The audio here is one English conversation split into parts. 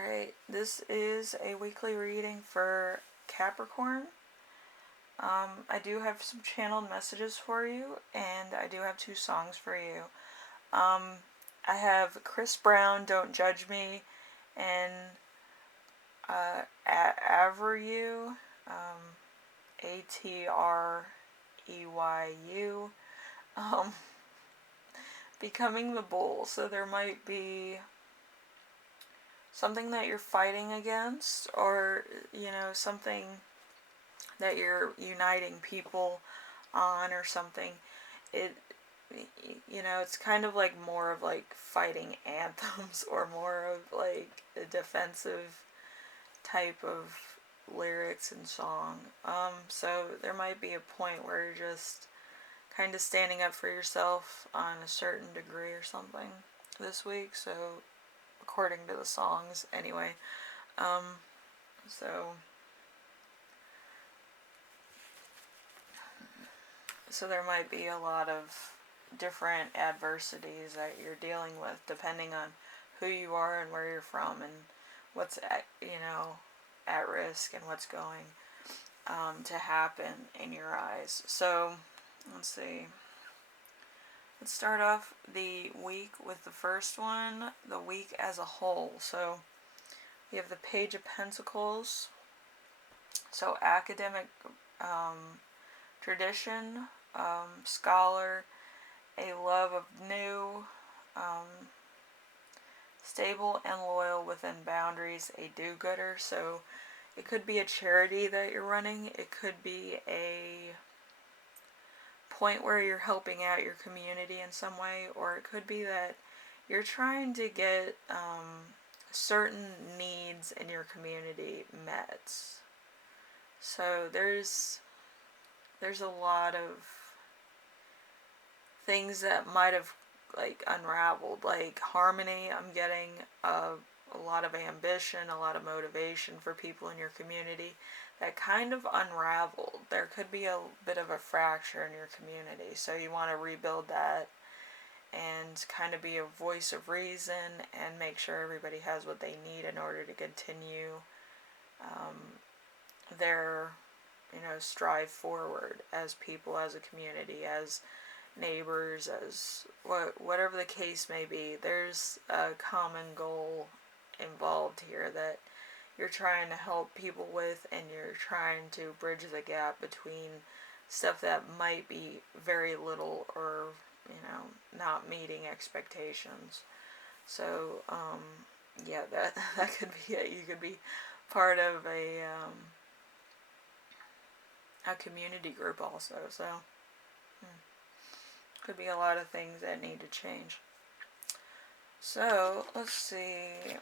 Alright, this is a weekly reading for Capricorn. I do have some channeled messages for you, and I do have 2 songs for you. I have Chris Brown, Don't Judge Me, and Atreyu, Atreyu, Becoming the Bull. So there might be something that you're fighting against, or something that you're uniting people on, or something. It's kind of like more of like fighting anthems, or more of like a defensive type of lyrics and song. So there might be a point where you're just kind of standing up for yourself on a certain degree or something this week. So according to the songs anyway. So there might be a lot of different adversities that you're dealing with, depending on who you are and where you're from and what's at risk and what's going to happen in your eyes. So let's see. Let's start off the week with the first one, the week as a whole. So we have the Page of Pentacles. So academic tradition, scholar, a love of new, stable and loyal within boundaries, a do-gooder. So it could be a charity that you're running. It could be a point where you're helping out your community in some way, or it could be that you're trying to get certain needs in your community met. So there's a lot of things that might have like unraveled, like harmony. I'm getting a lot of ambition, a lot of motivation for people in your community that kind of unraveled. There could be a bit of a fracture in your community, so you want to rebuild that and kind of be a voice of reason and make sure everybody has what they need in order to continue their strive forward as people, as a community, as neighbors, as whatever the case may be. There's a common goal involved here that you're trying to help people with, and you're trying to bridge the gap between stuff that might be very little or not meeting expectations. So yeah, that could be it. You could be part of a community group also. So could be a lot of things that need to change. So let's see.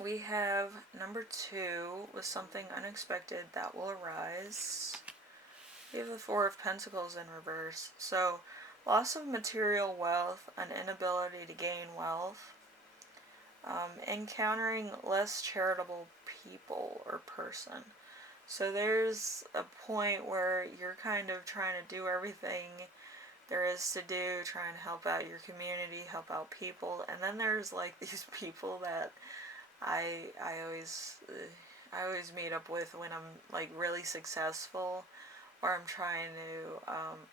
We have number 2 with something unexpected that will arise. We have the 4 of Pentacles in reverse. So loss of material wealth, an inability to gain wealth, encountering less charitable people or person. So there's a point where you're kind of trying to do everything there is to do, trying to help out your community, help out people, and then there's like these people that I always meet up with when I'm like really successful, or I'm trying to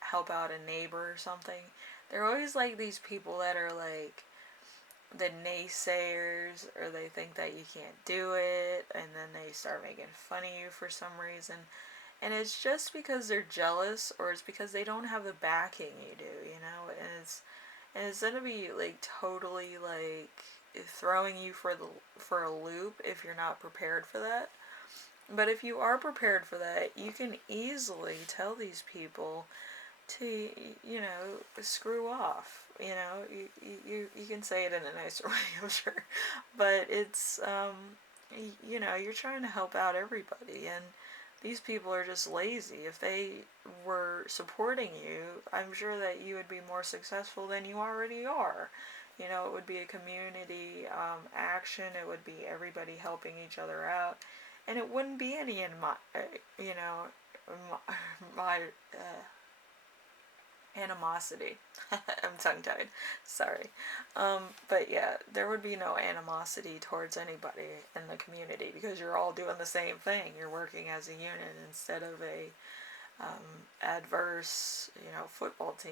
help out a neighbor or something. They're always like these people that are like the naysayers, or they think that you can't do it, and then they start making fun of you for some reason. And it's just because they're jealous, or it's because they don't have the backing you do, and it's gonna be like totally like throwing you for a loop if you're not prepared for that. But if you are prepared for that, you can easily tell these people to screw off. You can say it in a nicer way, I'm sure, but it's you're trying to help out everybody, and these people are just lazy. If they were supporting you, I'm sure that you would be more successful than you already are. It would be a community action. It would be everybody helping each other out, and it wouldn't be any animosity. I'm tongue-tied. Sorry. But yeah, there would be no animosity towards anybody in the community because you're all doing the same thing. You're working as a unit instead of a adverse, football team.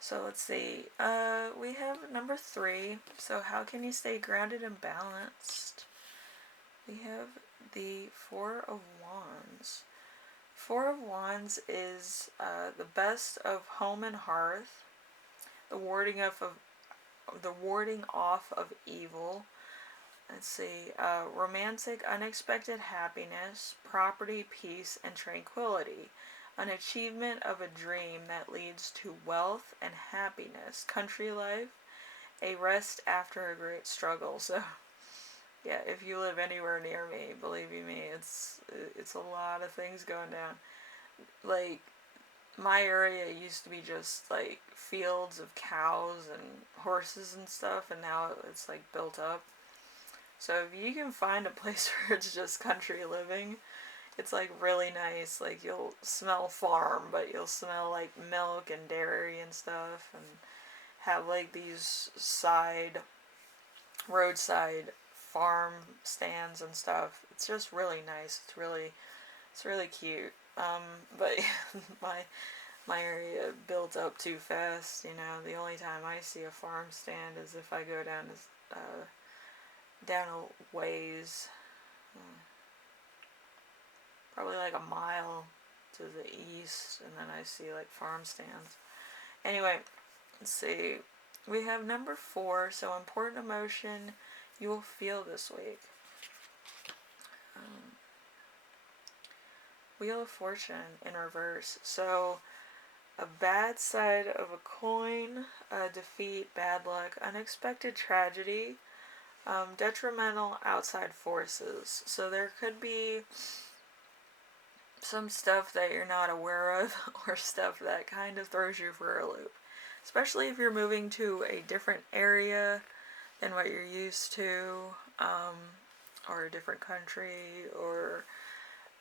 So let's see. We have number 3. So how can you stay grounded and balanced? We have the Four of Wands. Four of Wands is the best of home and hearth, the warding off of evil. Let's see, romantic, unexpected happiness, property, peace, and tranquility. An achievement of a dream that leads to wealth and happiness. Country life, a rest after a great struggle. So, yeah, if you live anywhere near me, believe you me, it's a lot of things going down. Like, my area used to be just like fields of cows and horses and stuff, and now it's like built up. So if you can find a place where it's just country living, it's like really nice. Like you'll smell farm, but you'll smell like milk and dairy and stuff, and have like these roadside farm stands and stuff. It's just really nice. It's really cute. But my area built up too fast. The only time I see a farm stand is if I go down a ways, probably like a mile to the east, and then I see like farm stands. Anyway, let's see. We have number 4. So important emotion you will feel this week. Wheel of Fortune in reverse. So a bad side of a coin, defeat, bad luck, unexpected tragedy, detrimental outside forces. So there could be some stuff that you're not aware of, or stuff that kind of throws you for a loop. Especially if you're moving to a different area than what you're used to, or a different country, or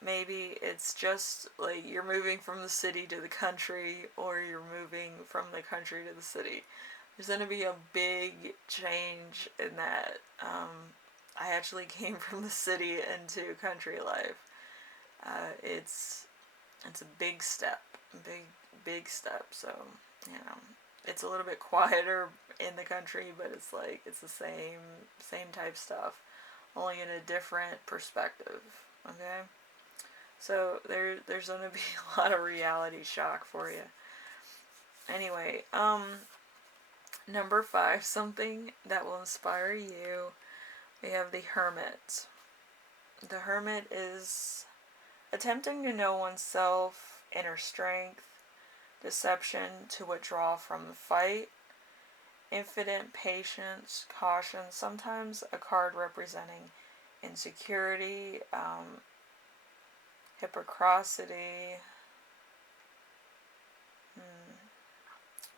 maybe it's just like you're moving from the city to the country, or you're moving from the country to the city. There's going to be a big change in that. I actually came from the city into country life. It's a big step, big step. So it's a little bit quieter in the country, but it's like it's the same type stuff, only in a different perspective. Okay. So there's going to be a lot of reality shock for you. Anyway, number 5, something that will inspire you. We have the Hermit. The Hermit is attempting to know oneself, inner strength, deception to withdraw from the fight, infinite patience, caution, sometimes a card representing insecurity, hypocrisy,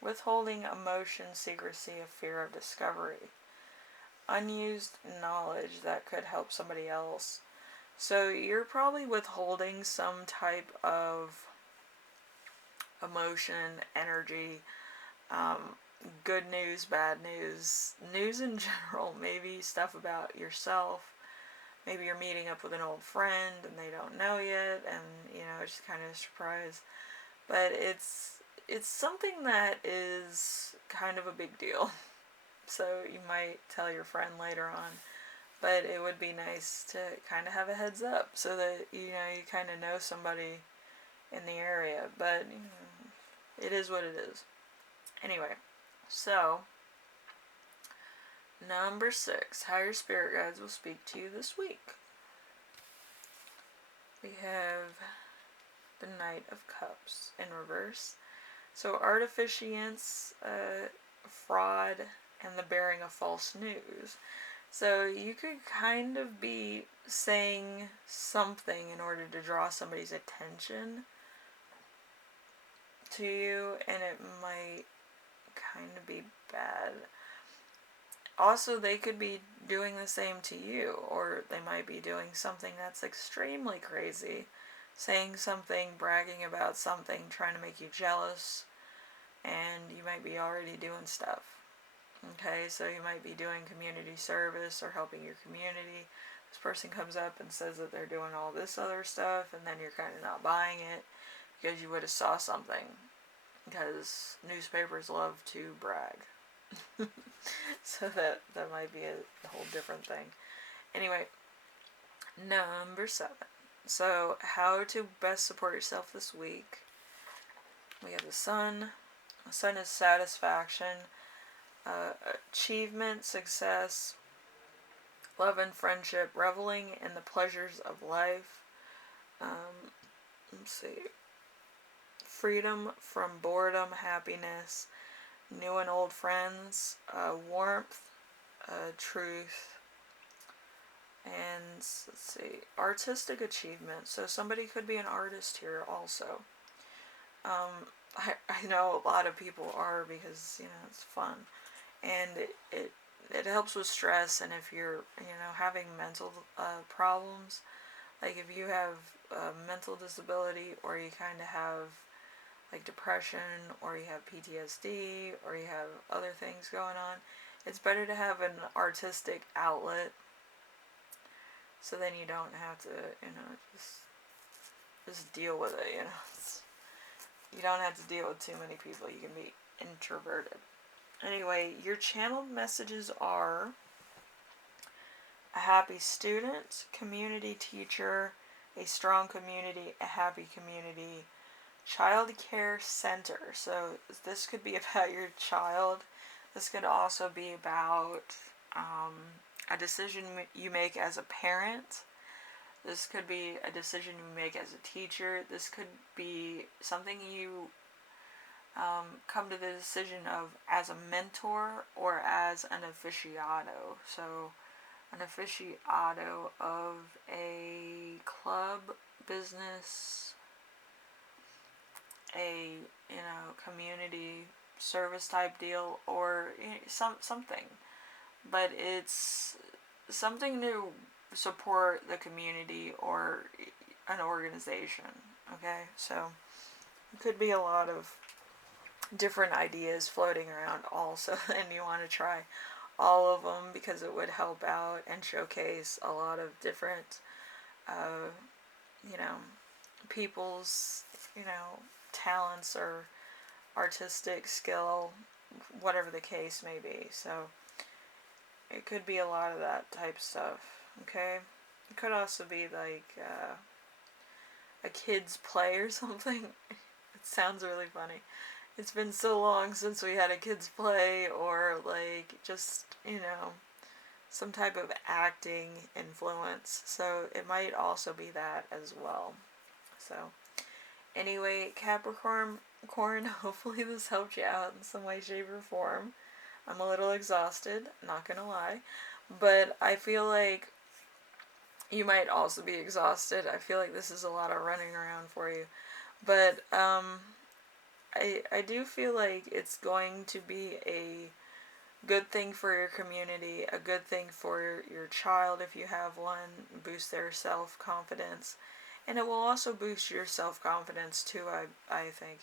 withholding emotion, secrecy, a fear of discovery, unused knowledge that could help somebody else. So you're probably withholding some type of emotion, energy, good news, bad news, news in general, maybe stuff about yourself. Maybe you're meeting up with an old friend and they don't know yet, and it's just kind of a surprise. But it's something that is kind of a big deal. So you might tell your friend later on. But it would be nice to kind of have a heads up so that you kind of know somebody in the area. But it is what it is. Anyway, so number 6, how your spirit guides will speak to you this week. We have the Knight of Cups in reverse. So artificience, fraud, and the bearing of false news. So you could kind of be saying something in order to draw somebody's attention to you, and it might kind of be bad. Also, they could be doing the same to you, or they might be doing something that's extremely crazy saying something, bragging about something, trying to make you jealous, and you might be already doing stuff. Okay, so you might be doing community service or helping your community. This person comes up and says that they're doing all this other stuff, and then you're kind of not buying it because you would have saw something. Because newspapers love to brag. So that might be a whole different thing. Anyway, number 7. So, how to best support yourself this week. We have the sun. The sun is satisfaction, achievement, success, love and friendship, reveling in the pleasures of life. Let's see. Freedom from boredom, happiness, new and old friends, warmth, truth, and let's see, artistic achievement. So somebody could be an artist here also. I know a lot of people are because, it's fun. And it helps with stress, and if you're, having mental problems, like if you have mental disability, or you kind of have like depression, or you have PTSD, or you have other things going on, it's better to have an artistic outlet, so then you don't have to, just deal with it, you don't have to deal with too many people. You can be introverted. Anyway, your channeled messages are a happy student, community teacher, a strong community, a happy community, child care center. So this could be about your child. This could also be about a decision you make as a parent. This could be a decision you make as a teacher. This could be something you come to the decision of as a mentor or as an aficionado. So an aficionado of a club, business, a community service type deal, or something, but it's something to support the community or an organization. Okay, so it could be a lot of different ideas floating around also, and you want to try all of them because it would help out and showcase a lot of different people's talents or artistic skill, whatever the case may be. So it could be a lot of that type stuff. Okay, it could also be like a kid's play or something. It sounds really funny. It's been so long since we had a kid's play, or like just some type of acting influence. So it might also be that as well. So anyway, Capricorn, hopefully this helped you out in some way, shape, or form. I'm a little exhausted, not gonna lie, but I feel like you might also be exhausted. I feel like this is a lot of running around for you, but I do feel like it's going to be a good thing for your community, a good thing for your child if you have one, boost their self-confidence, and it will also boost your self-confidence too, I think.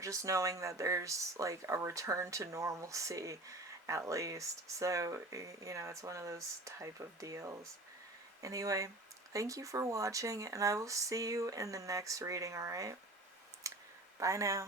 Just knowing that there's like a return to normalcy at least. So, it's one of those type of deals. Anyway, thank you for watching, and I will see you in the next reading, alright? Bye now.